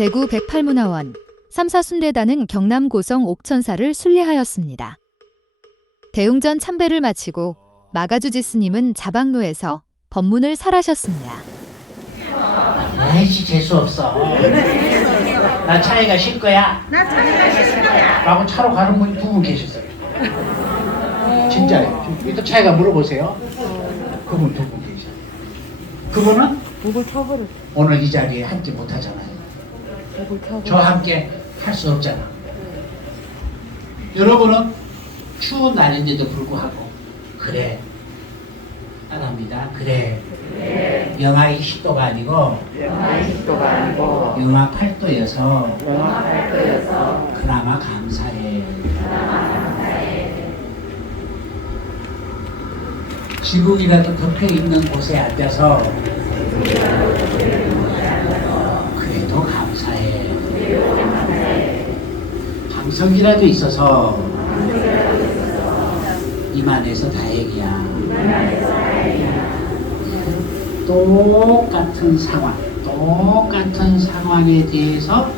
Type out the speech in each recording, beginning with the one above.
대구 108문화원 삼사순례단은 경남 고성 옥천사를 순례하였습니다. 대웅전 참배를 마치고 마가주지 스님은 자방로에서 법문을 설하셨습니다. 아이씨 재수 없어. 나 차이가 쉴 거야. 나 차이가 싫을 거야. 라고 차로 가는 분이 두 분 계셨어요. 진짜예요. 좀 이따 차이가 물어보세요. 그분 두 분 계셔. 그분은 누굴 쳐버려. 오늘 이 자리에 함께 못 하잖아요. 저와 함께 할 수 없잖아. 여러분은 추운 날인데도 불구하고 그래 따라합니다. 그래 영하 20도가 아니고 영하 20도가 아니고 영하 8도여서 영하 8도여서 그나마 감사해. 지붕이라도 덮여 있는 곳에 앉아서 그래도 방석이라도 있어서 이만해서 다행이야. 똑같은 상황, 똑같은 상황에 대해서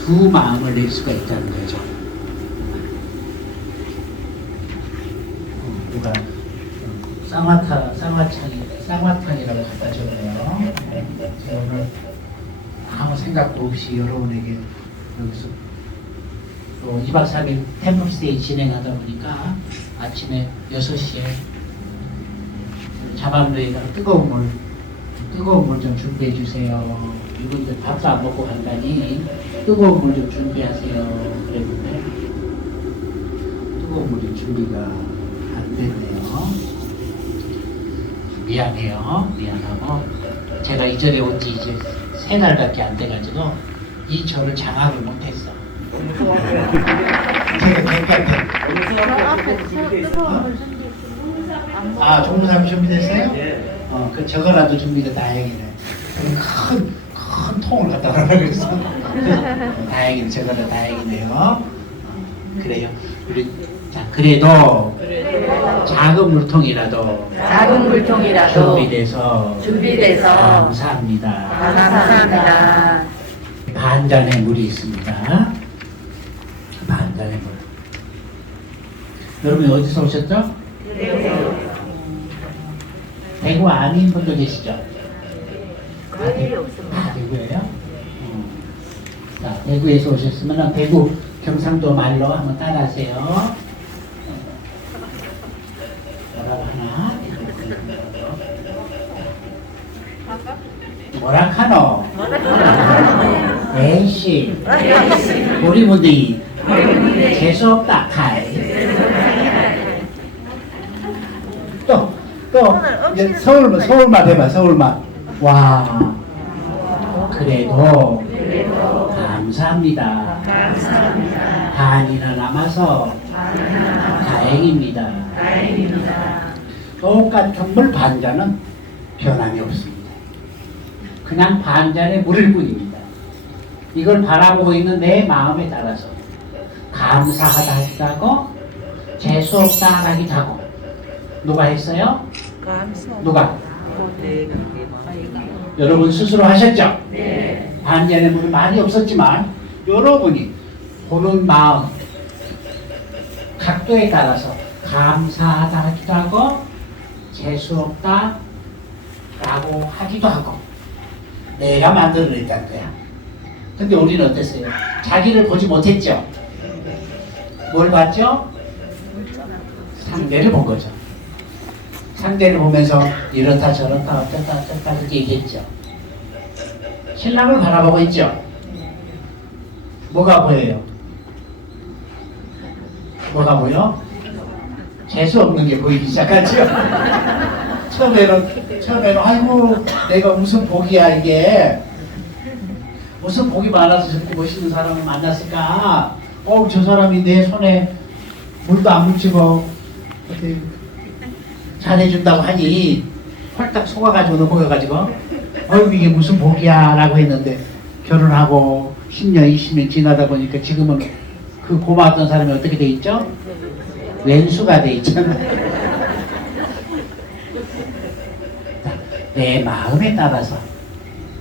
두 마음을 낼 수가 있다는 거죠. 어, 누가 어, 쌍화탕, 쌍화탕이, 쌍화탕이라고 갖다 줬네요. 제가 오늘 아무 생각도 없이 여러분에게 여기서 또 2박 3일 템플스테이 진행하다 보니까 아침에 6시에 자반로에다가 뜨거운 물, 뜨거운 물 좀 준비해 주세요. 이분들 밥도 안 먹고 간다니 뜨거운 물 좀 준비하세요. 그랬는데 뜨거운 물이 준비가 안 됐네요. 미안해요. 미안하고 제가 이전에 온 지 이제 세 달밖에 안 돼가지고 이 절을 장악을 못했어. 제가 괜찮대. 아, 종무상 준비됐어요? 어, 그 저거라도 준비가 다행이네. 큰, 큰 통을 갖다 놓으라 그랬어. 어, 다행이네, 저거는 다행이네요. 어, 그래요. 우리, 자, 그래도 작은 물통이라도 작은 물통이라도 준비돼서 준비돼서 감사합니다. 감사합니다. 반 잔의 물이 있습니다. 반 잔의 물. 여러분 어디서 오셨죠? 대구 아닌 분도 계시죠? 거의 없습니다. 다 대구예요? 음. 자, 대구에서 오셨으면 대구 경상도 말로 한번 따라하세요. 뭐라고 하나? 뭐라 카노? 에이씨, 우리 분들이 재수없다 카이. 또, 또, 이제 서울, 서울만 해봐, 서울만. 와, 그래도 감사합니다. 반이나 남아서 다행입니다. 똑같은 물 반잔은 변함이 없습니다. 그냥 반잔의 물일 뿐입니다. 이걸 바라보고 있는 내 마음에 따라서 감사하다 하기도 하고 재수없다 하기도 하고 누가 했어요? 누가? 여러분 스스로 하셨죠? 반잔의 물은 많이 없었지만 여러분이 보는 마음 각도에 따라서 감사하다 하기도 하고 재수없다 라고 하기도 하고 내가 만들어냈다는 거야 근데 우리는 어땠어요? 자기를 보지 못했죠? 뭘 봤죠? 상대를 본 거죠 상대를 보면서 이렇다 저렇다 어쩌다 어쩌다 그렇게 얘기했죠 신랑을 바라보고 있죠 뭐가 보여요? 뭐가 보여? 재수 없는 게 보이기 시작하죠. 처음에는 처음에는 아이고 내가 무슨 복이야 이게 무슨 복이 많아서 저렇게 멋있는 사람을 만났을까? 어저 사람이 내 손에 물도 안 묻히고 이렇게 잘해준다고 하니 홀딱 속아가지고 넘어가가지고 어이구 이게 무슨 복이야 라고 했는데 결혼하고 10년 20년 지나다 보니까 지금은 그 고마웠던 사람이 어떻게 돼 있죠? 왼수가 돼 있잖아. 내 마음에 따라서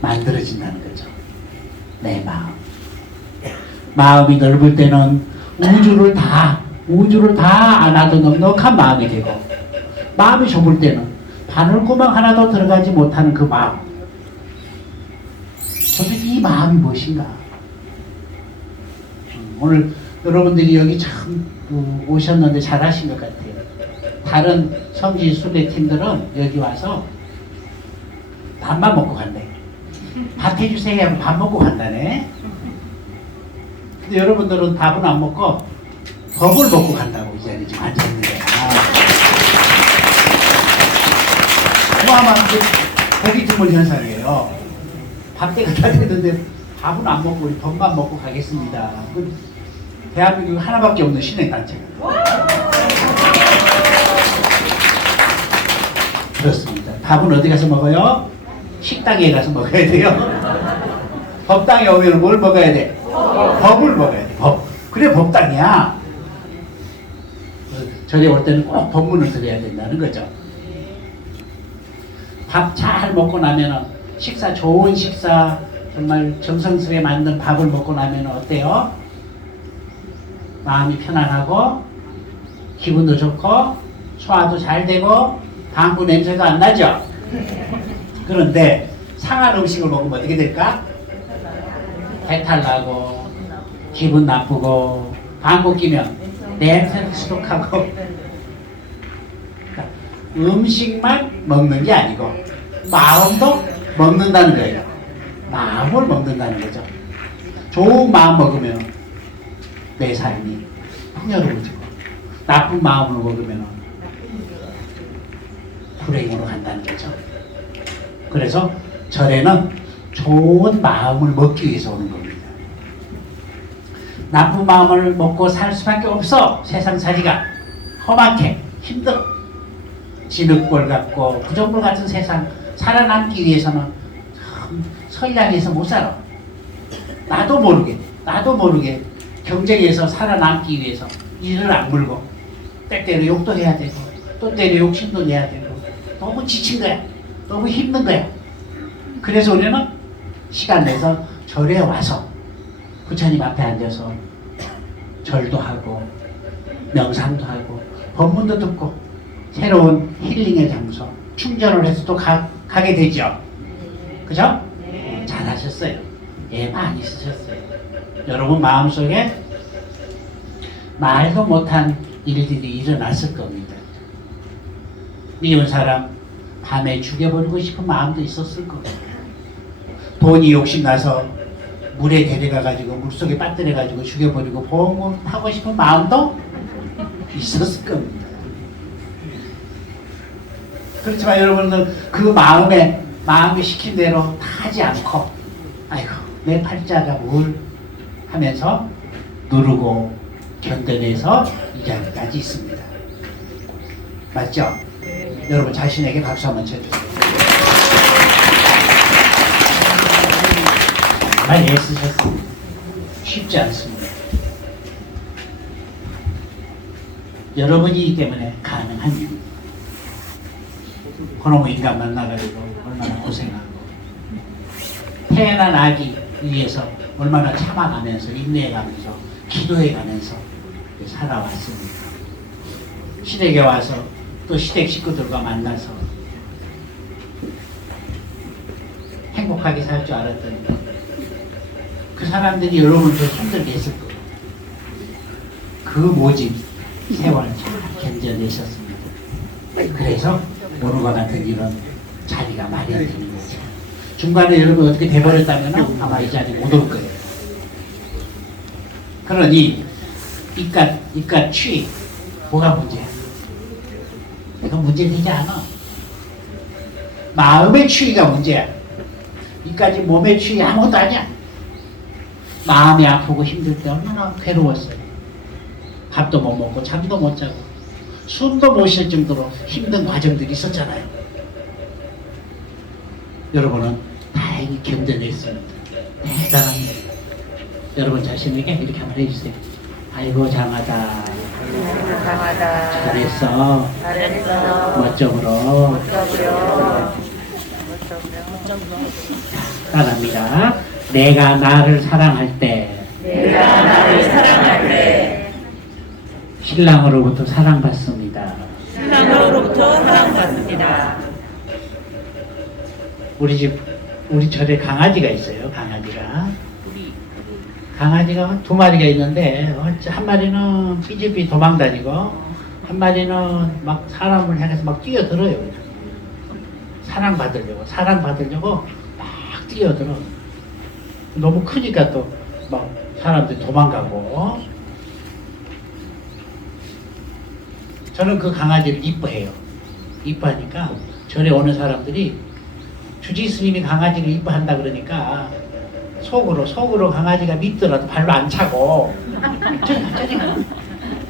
만들어진다는 거죠. 내 마음. 마음이 넓을 때는 우주를 다 우주를 다 안아도 넉넉한 마음이 되고 마음이 좁을 때는 바늘구멍 하나도 들어가지 못하는 그 마음. 도대체 이 마음이 무엇인가? 음, 오늘 여러분들이 여기 참 어, 오셨는데 잘하신 것 같아요. 다른 성지 순례 팀들은 여기 와서 밥만 먹고 간대. 밥 해주세요 하고 밥 먹고 간다네. 근데 여러분들은 밥은 안 먹고 법을 먹고 간다고 이 자리에 지금 앉아있는 거 야. 어마어마한 그 보기 드문 현상이에요. 밥 때가 다 됐는데 밥은 안 먹고 밥만 먹고 가겠습니다. 그 대한민국 하나밖에 없는 신행 단체가. 그렇습니다. 밥은 어디 가서 먹어요? 식당에 가서 먹어야 돼요. 법당에 오면 뭘 먹어야 돼? 법을 먹어야 돼. 법. 그래 법당이야. 절에 올 때는 꼭 법문을 들어야 된다는 거죠. 밥 잘 먹고 나면은 식사 좋은 식사 정말 정성스레 만든 밥을 먹고 나면 어때요? 마음이 편안하고 기분도 좋고 소화도 잘 되고 방구 냄새도 안 나죠? 그런데 상한 음식을 먹으면 어떻게 될까? 배탈 나고 기분 나쁘고 방구 끼면 냄새도 그러니까 음식만 먹는 게 아니고 마음도 먹는다는 거예요. 마음을 먹는다는 거죠. 좋은 마음 먹으면 내 삶이 풍요로워지고 나쁜 마음을 먹으면 불행으로 간다는 거죠. 그래서 절에는 좋은 마음을 먹기 위해서 오는 겁니다. 나쁜 마음을 먹고 살 수밖에 없어. 세상 살이가 험악해, 힘들어. 진흙볼 같고 부정불 같은 세상 살아남기 위해서는 참 선량해서 못 살아. 나도 모르게, 나도 모르게 경쟁에서 살아남기 위해서 이를 악물고 때때로 욕도 해야 되고 또 때로 욕심도 내야 되고 너무 지친 거야. 너무 힘든 거야. 그래서 우리는 시간 내서 절에 와서 부처님 앞에 앉아서 절도 하고 명상도 하고 법문도 듣고 새로운 힐링의 장소 충전을 해서 또 가, 가게 되죠. 그죠? 잘하셨어요. 예, 많이 쓰셨어요. 여러분 마음속에 말도 못한 일들이 일어났을 겁니다. 미운 사람 밤에 죽여버리고 싶은 마음도 있었을 거고 돈이 욕심나서 물에 데려가가지고 물속에 빠뜨려가지고 죽여버리고 보험하고 싶은 마음도 있었을 겁니다. 그렇지만 여러분은 그 마음에 마음이 시킨 대로 다 하지 않고 아이고 내 팔자가 뭘 하면서 누르고 견뎌내서 이 자리까지 있습니다. 맞죠? 여러분 자신에게 박수 한번 쳐주세요. 정말 애쓰셨습니다. 쉽지 않습니다. 여러분이기 때문에 가능한 일입니다. 그놈의 인간 만나가지고 얼마나 고생하고 태어난 아기 위해서 얼마나 참아가면서 인내해가면서 기도해가면서 살아왔습니다. 시댁에 와서 또 시댁 식구들과 만나서 행복하게 살 줄 알았더니 그 사람들이 여러분들 힘들게 했을 거예요. 그 모집 세월 잘 견뎌내셨습니다. 그래서 오늘과 같은 이런 자리가 마련되는 거죠. 중간에 여러분 어떻게 돼버렸다면 아마 이 자리 못올 거예요. 그러니 이깟 이깟 취 뭐가 문제야? 이거 문제 되지 않아. 마음의 취가 문제야. 이까지 몸의 취이 아무것도 아니야. 마음이 아프고 힘들 때 얼마나 괴로웠어요. 밥도 못 먹고 잠도 못 자고 숨도 못 쉴 정도로 힘든 과정들이 있었잖아요. 여러분은 다행히 견뎌냈습니다. 대단합니다. 여러분 자신에게 이렇게 한번 해주세요. 아이고 장하다. 강하다. 잘했어. 잘했어. 멋져보여. 멋져보여. 따라합니다. 내가 나를 사랑할 때 내가 나를 사랑할 때 신랑으로부터 사랑받습니다. 신랑으로부터 사랑받습니다. 우리 집 우리 절에 강아지가 있어요. 강아지가 강아지가 두 마리가 있는데 한 마리는 삐질삐 도망다니고 한 마리는 막 사람을 향해서 막 뛰어들어요. 사랑받으려고 사랑받으려고 막 뛰어들어. 너무 크니까 또 막 사람들이 도망가고 저는 그 강아지를 이뻐해요. 이뻐하니까 절에 오는 사람들이 주지 스님이 강아지를 이뻐한다 그러니까 속으로 속으로 강아지가 밉더라도 발로 안 차고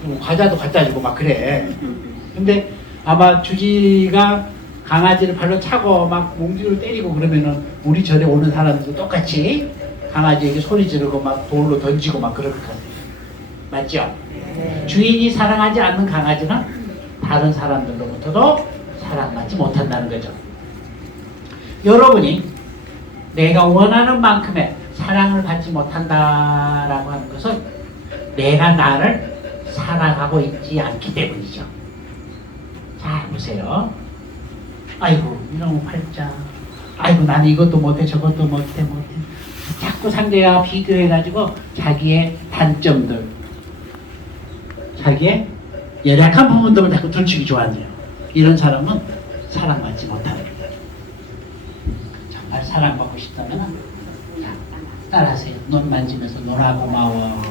그리고 과자도 갖다 주고 막 그래 근데 아마 주지가 강아지를 발로 차고 막 몽둥이를 때리고 그러면은 우리 절에 오는 사람들도 똑같이 강아지에게 소리 지르고 막 돌로 던지고 막 그럴 것 같아요 맞죠? 주인이 사랑하지 않는 강아지는 다른 사람들로부터도 사랑받지 못한다는 거죠 여러분이 내가 원하는 만큼의 사랑을 받지 못한다라고 하는 것은 내가 나를 사랑하고 있지 않기 때문이죠. 잘 보세요. 아이고 이놈 팔자. 아이고 나는 이것도 못해 저것도 못해 못해. 자꾸 상대와 비교해가지고 자기의 단점들, 자기의 열악한 부분들을 자꾸 들추기 좋아하네요. 이런 사람은 사랑받지 못하는 거예요. 정말 사랑받고 싶다면 자, 따라하세요. 눈 만지면서 노라 고마워.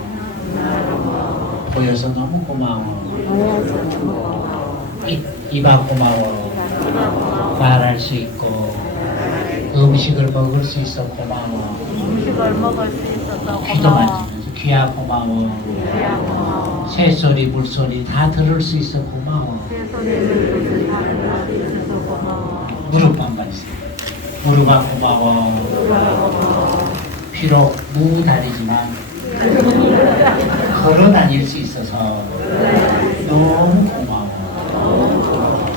보여서 너무 고마워. 입, 입아 고마워. 말할 수 있고 음식을 먹을 수 있어 고마워. 음식을 먹을 수 있어서 귀도 고마워. 만지면서 귀야 고마워. 새소리 물소리 다 들을 수 있어 고마워. 무릎 한번 있어. 무릎아 고마워. 비록 무다리지만 걸어 다닐 수 있어서 너무 고마워.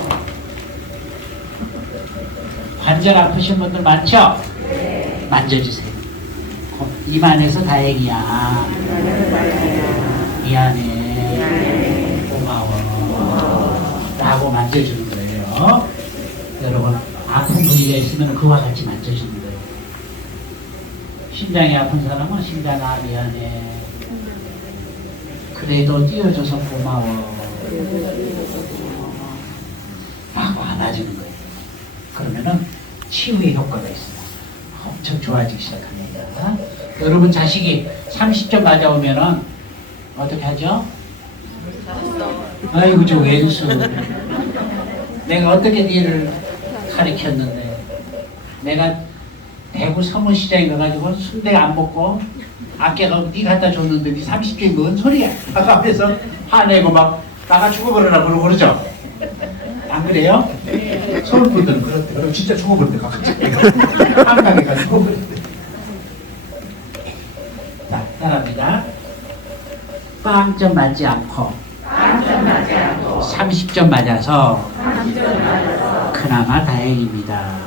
관절 아프신 분들 많죠? 만져주세요. 고- 이만해서 다행이야. 미안해. 아픈 부위가 있으면 그와 같이 만져주는 거예요. 심장이 아픈 사람은 심장아 미안해. 그래도 뛰어줘서 고마워. 라고 안아주는 거예요. 그러면은 치유의 효과가 있어요. 엄청 좋아지기 시작합니다. 여러분 자식이 30점 맞아오면은 어떻게 하죠? 아이고 저 왼수. 내가 어떻게 니를 가르쳤는데 내가 대구 서문시장에 가가지고 순대 안 먹고 아껴서 니 갖다 줬는데 니 30점이 뭔 소리야? 하면서 화내고 막 나가 죽어버려라 그러고 그러죠? 안 그래요? 서울 분들은 그렇대. 그럼 진짜 죽어버린대 갑자기. 한강에 가 죽어버린대. 자, 따라합니다. 빵점 맞지 않고 30점 맞아서 그나마 다행입니다.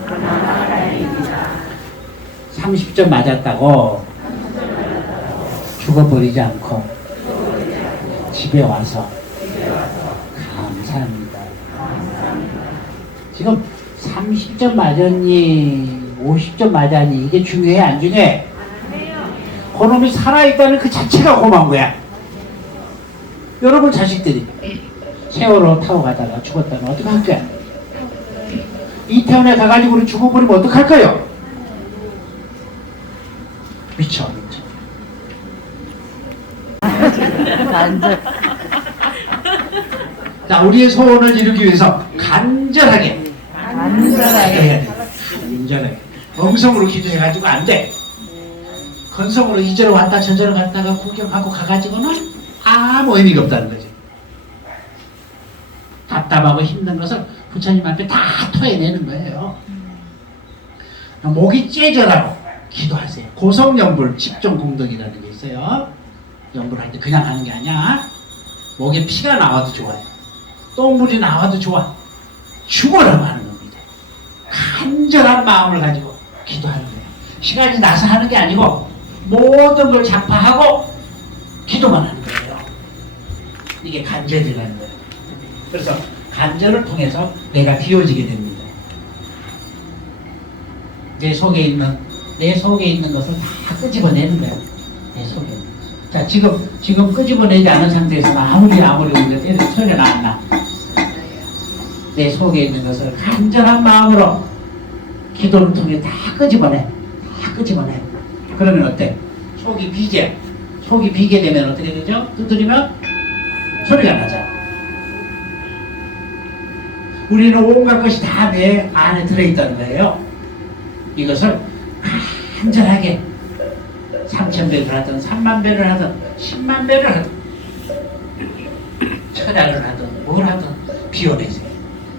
30점 맞았다고 죽어버리지 않고 집에 와서 감사합니다. 지금 30점 맞았니, 50점 맞았니, 이게 중요해, 안 중요해? 그놈이 살아있다는 그 자체가 고마운 거야. 여러분 자식들이 세월호 타고 가다가 죽었다면 어떻게 할 거야? 이태원에 가가지고 죽어버리면 어떡할까요? 미쳐, 미쳐. 자, 우리의 소원을 이루기 위해서 간절하게 완전하게 해야 돼. 간절하게. 멍성으로 기도해가지고 안 돼. 건성으로 이제로 왔다 저제로 갔다가 구경하고 가가지고는 아무 의미가 없다는 거지. 답답하고 힘든 것을 부처님 앞에 다 토해내는 거예요. 목이 째져라고 기도하세요. 고성연불 집중 공덕이라는 게 있어요. 연불할 때 그냥 하는 게 아니야. 목에 피가 나와도 좋아요. 똥물이 나와도 좋아. 죽어라고 하는 겁니다. 간절한 마음을 가지고 기도하는 거예요. 시간이 나서 하는 게 아니고 모든 걸 작파하고 기도만 하는 거예요. 이게 간절이라는 거예요. 그래서 간절을 통해서 내가 비워지게 됩니다. 내 속에 있는 내 속에 있는 것을 다 끄집어내는 거예요. 내 속에. 자 지금 지금 끄집어내지 않은 상태에서 아무리 아무리 우리가 때려 소리가 안 나. 내 속에 있는 것을 간절한 마음으로 기도를 통해 다 끄집어내. 다 끄집어내. 그러면 어때? 속이 비게. 속이 비게 되면 어떻게 되죠? 두드리면 소리가 나잖아. 우리는 온갖 것이 다 내 안에 들어있다는 거예요. 이것을 간절하게 3천 배를 하든 3만 배를 하든 10만 배를 하든 철학을 하든 뭘 하든 비워내세요.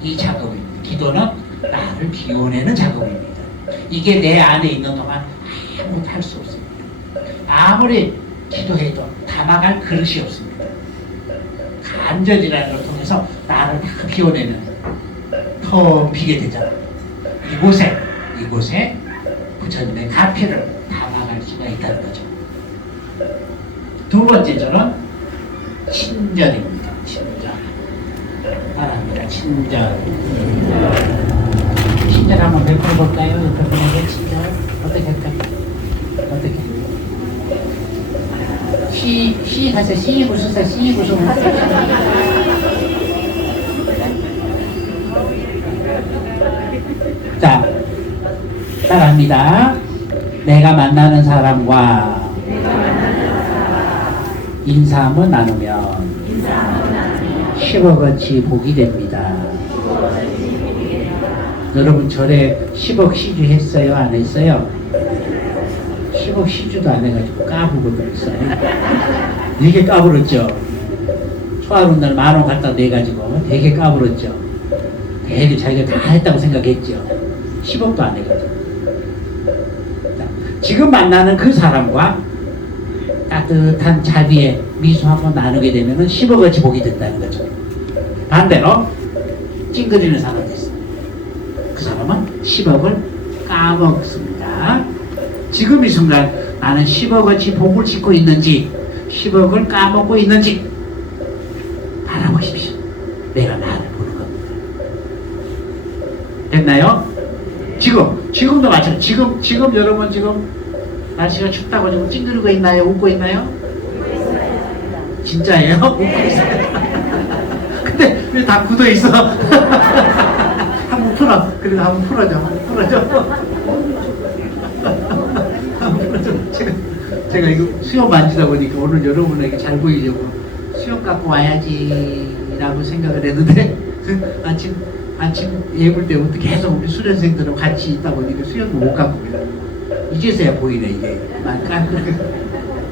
이 작업입니다. 기도는 나를 비워내는 작업입니다. 이게 내 안에 있는 동안 아무것도 할 수 없습니다. 아무리 기도해도 담아갈 그릇이 없습니다. 간절이라는 걸 통해서 나를 다 비워내는 더 비게 되잖아. 이곳에 이곳에 부처님의 가피를 담아갈 수가 있다는 거죠. 두 번째 절은 친절입니다. 친절. 말합니다. 친절. 친절 한번 베풀어 볼까요? 옆에 분에게 친절 어떻게 할까요? 어떻게? 시, 시 하세요. 시 무슨 시 무슨 자, 따라합니다. 내가 만나는 사람과 인사 한번 나누면 10억어치 복이 됩니다. 여러분 절에 10억 시주 했어요? 안 했어요? 10억 시주도 안 해가지고 까부고 있어요. 되게 까불었죠? 초하루 날만원 갖다 내가지고 되게 까불었죠? 되게 자기가 다 했다고 생각했죠? 10억도 안. 자, 지금 만나는 그 사람과 따뜻한 자비의 미소 한번 나누게 되면 10억어치 복이 된다는 거죠. 반대로 찡그리는 사람이 있어. 그 사람은 10억을 까먹습니다. 지금 이 순간 나는 10억어치 복을 짓고 있는지 10억을 까먹고 있는지 알아보십시오. 내가 나를 보는 겁니다. 됐나요? 지금 지금도 마찬가지. 지금 지금 여러분 지금 날씨가 춥다고 지금 찡그리고 있나요? 웃고 있나요? 진짜예요? 웃고 있어요. 근데 왜 다 굳어 있어? 한번 풀어. 그래도 한번 풀어줘. 한번 풀어줘. 한번 풀어줘. 제가, 제가 이거 수염 만지다 보니까 오늘 여러분에게 잘 보이려고 수염 갖고 와야지라고 생각을 했는데 그 아침 아침 예불 때부터 계속 우리 수련생들하고 같이 있다 보니까 수염도 못 그래. 이제서야 보이네 이게. 아.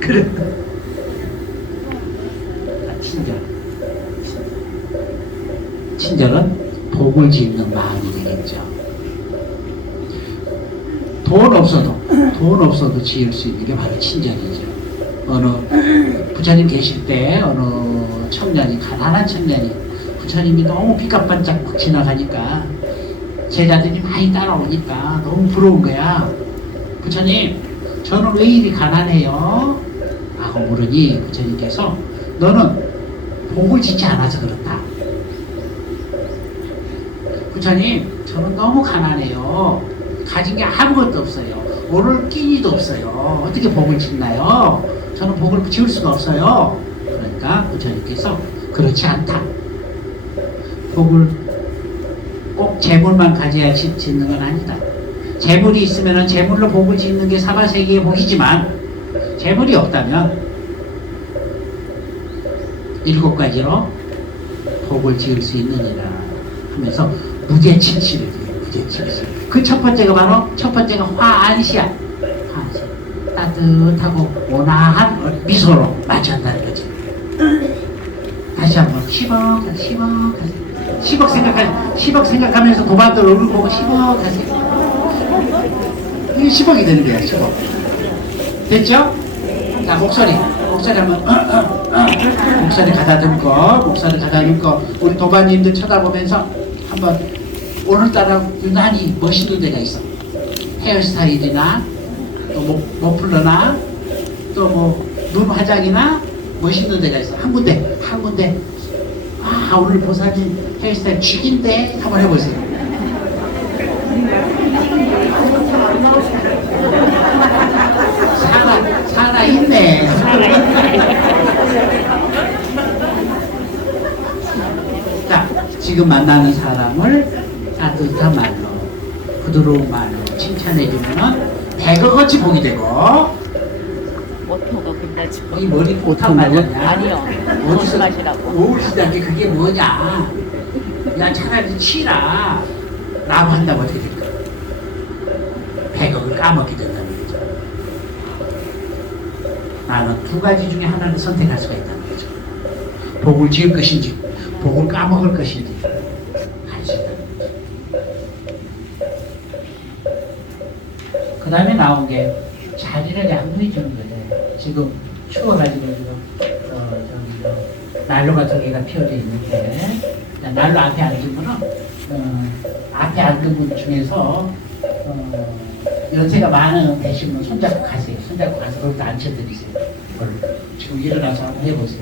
그래. 아, 친절. 친절은 복을 짓는 마음이 되겠죠. 돈 없어도 돈 없어도 지을 수 있는 게 바로 친절이죠. 어느 부처님 계실 때 어느 청년이 가난한 청년이 부처님이 너무 빛깔반짝 막 지나가니까 제자들이 많이 따라오니까 너무 부러운 거야. 부처님, 저는 왜 이리 가난해요? 하고 물으니 부처님께서 너는 복을 짓지 않아서 그렇다. 부처님, 저는 너무 가난해요. 가진 게 아무것도 없어요. 오늘 끼니도 없어요. 어떻게 복을 짓나요? 저는 복을 지을 수가 없어요. 그러니까 부처님께서 그렇지 않다. 복을 꼭 재물만 가져야 짓- 짓는 건 아니다. 재물이 있으면 재물로 복을 짓는 게 사바세계의 복이지만 재물이 없다면 일곱 가지로 복을 지을 수 있느니라 하면서 무대칭치를 해요. 무대칭치. 그첫 번째가 바로 첫 번째가 화안시야. 화안시. 따뜻하고 온화한 미소로 맞이한다는 거지. 다시 한번 10억, 10억, 10억 생각하, 10억 생각하면서 도반들 얼굴 보고 10억 하세요. 이게 10억이 되는 거야, 10억. 됐죠? 자, 목소리. 목소리 한번, 목소리 가다듬고, 목소리 가다듬고, 우리 도반님들 쳐다보면서 한번, 오늘따라 유난히 멋있는 데가 있어. 헤어스타일이나, 또못 못 풀러나 또 뭐 눈 화장이나 멋있는 데가 있어 한 군데 한 군데 아 오늘 보사님 헤어스타일 죽인데 한번 해보세요. 살아 살아 있네. 자 지금 만나는 사람을 따뜻한 말로 부드러운 말로 칭찬해 주면은 배그같이 보게 되고 오토가 끝나지. 이 머리 꽃한 말이야. 아니요. 무슨 맛이라고? 어울리다는 게 그게 뭐냐? 야 차라리 치라. 라고 한다고 어떻게 될까? 백억을 까먹게 된다는 거죠. 나는 두 가지 중에 하나를 선택할 수가 있다는 거죠. 복을 지을 것인지, 복을 까먹을 것인지 할수 있다는 거죠. 그 다음에 나온 게 자리를 양보해 주는 거예요. 지금 추워가지고 지금 어, 저기 저 난로 같은 개가 피어져 있는데 난로 앞에 분은 어, 앞에 앉은 분 중에서 어, 연세가 많은 되신 분 손잡고 가세요. 손잡고 가서 거기다 앉혀드리세요. 그걸 지금 일어나서 한번 해보세요.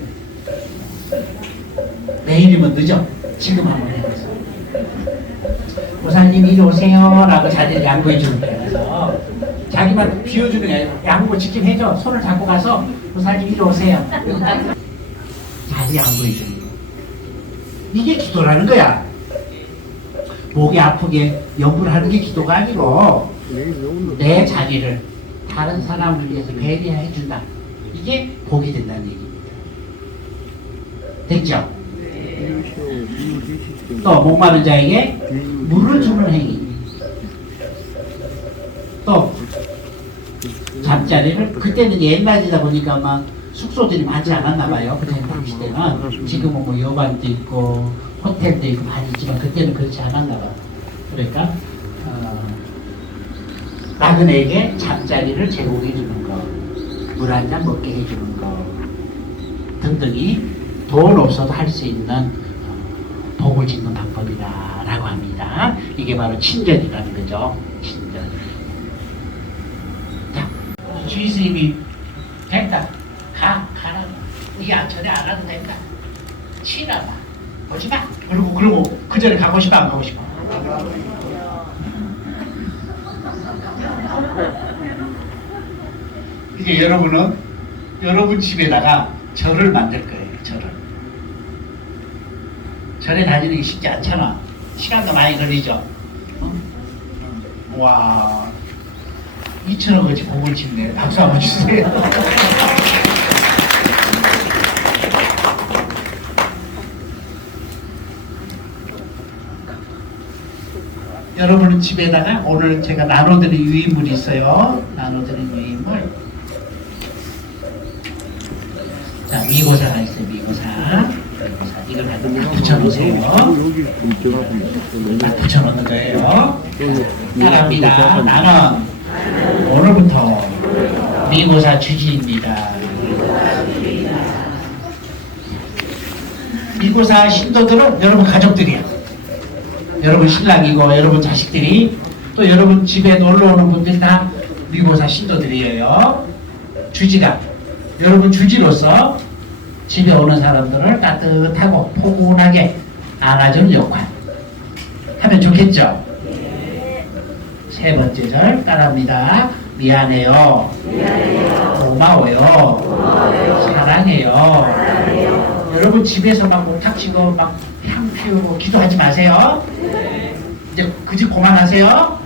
내일이면 늦어. 지금 한번 해보세요. 보사님 이리 오세요 라고 자리를 양보해 주는 거예요. 그래서 자기만 비워주는 게 아니라 양보 직접 해줘. 손을 잡고 가서 보사님 이리 오세요. 이거 딱 자리 양보해 주는 거예요. 이게 기도라는 거야. 목이 아프게 염불 하는 게 기도가 아니고 내 자리를 다른 사람을 위해서 배려해 준다. 이게 복이 된다는 얘기입니다. 됐죠? 또 목마른 자에게 물을 주는 행위. 또 잠자리를 그때는 옛날이다 보니까 막 숙소들이 많지 않았나 봐요. 그때 당시 때는 지금은 뭐 여관도 있고 호텔도 있고 많이 있지만 그때는 그렇지 않았나 봐. 그러니까 어, 나그네에게 잠자리를 제공해 주는 거, 물 한 잔 먹게 해 주는 거 등등이 돈 없어도 할 수 있는 어, 복을 짓는 방법이다라고 합니다. 이게 바로 친절이라는 거죠. 친절. 자, 스님이 됐다. 가, 가라. 이게 안 전에 안 와도 된다. 치라봐. 보지 마. 그리고 그리고 그 전에 가고 싶어 안 가고 싶어. 이제 여러분은 여러분 집에다가 절을 만들 거예요. 절을. 절에 다니는 게 쉽지 않잖아. 시간도 많이 걸리죠. 어? 와, 2천원 어치 공을 짓네. 박수 한번 주세요. 여러분 집에다가 오늘 제가 나눠드린 유인물이 있어요. 나눠드린 유인물. 자, 미고사가 있어요. 미고사. 미고사. 이걸 갖다 딱 붙여놓으세요. 딱 붙여놓는 거예요. 따라합니다. 나는 오늘부터 미고사 주지입니다. 미고사 신도들은 여러분 가족들이야. 여러분 신랑이고 여러분 자식들이 또 여러분 집에 놀러 오는 분들 다 미고사 신도들이에요. 주지가 여러분 주지로서 집에 오는 사람들을 따뜻하고 포근하게 안아주는 역할 하면 좋겠죠. 세 번째 절 따라합니다. 미안해요. 고마워요. 사랑해요. 여러분 집에서 막 목탁 치고 막 향 피우고 기도하지 마세요. 이제 그집 그만하세요.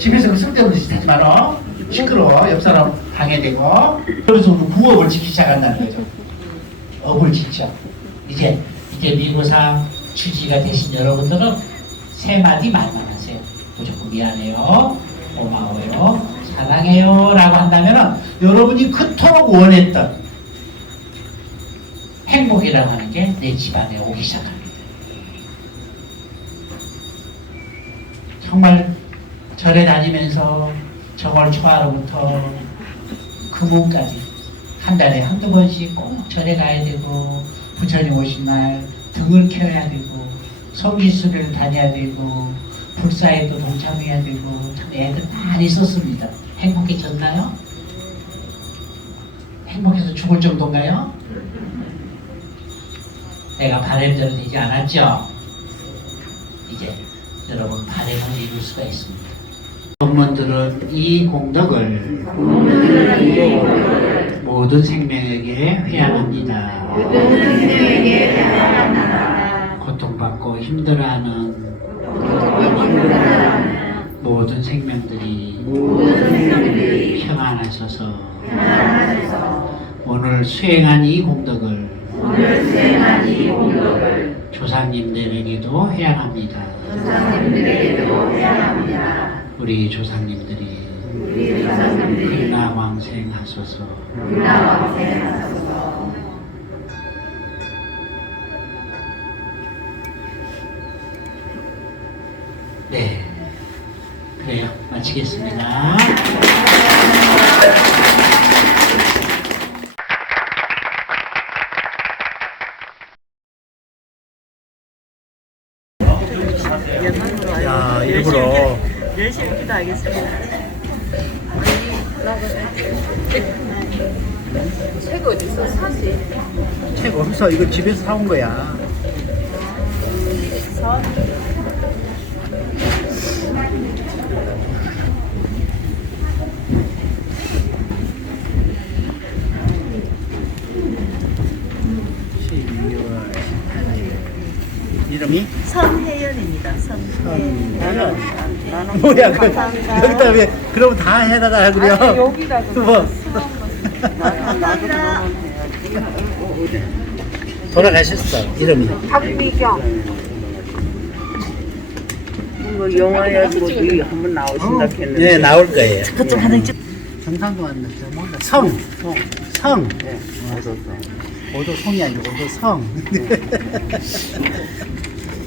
집에서 그 쓸데없는 짓 하지 말어. 시끄러워. 옆 사람 방해되고. 그래서 우리 구업을 지키기 시작한다는 거죠. 업을 지켜. 이제 이제 미고사 취지가 되신 여러분들은 세 마디 말만 하세요. 무조건 미안해요. 고마워요. 사랑해요. 라고 한다면 여러분이 그토록 원했던 행복이라고 하는 게 내 집안에 오기 시작합니다. 정말 절에 다니면서 정월 초하루부터 금운까지 한 달에 한두 번씩 꼭 절에 가야 되고 부처님 오신 날 등을 켜야 되고 성지수를 다녀야 되고 불사에도 동참해야 되고 참 애들 많이 썼습니다. 행복해졌나요? 행복해서 죽을 정도인가요? 내가 바램대로 되지 않았죠? 이제 여러분 바램을 이룰 수가 있습니다. 공무원들은 이 공덕을 모든 생명에게 회양합니다. 고통받고 힘들어하는 모든 생명들이 평안하셔서 오늘 수행한 이 공덕을 조상님들에게도 회양합니다. 우리 조상님들이 극락왕생하소서. 네. 마치겠습니다. 야 일부러 열심히 기도하겠습니다. 책 없어 이거 집에서 사온 거야 이름이? 선혜연입니다. 선혜연. 뭐야 그 여기다 왜 그러면 다 해달라 그래요? 여기다 뭐? 돌아가셨어 이름이. 뭐 영화에 뭐이 한번 나오신다 했는데. 네 나올 거예요. 그쪽 경상도 왔는데 뭔가 성, 성, 오도 성이 아니고 오도 성.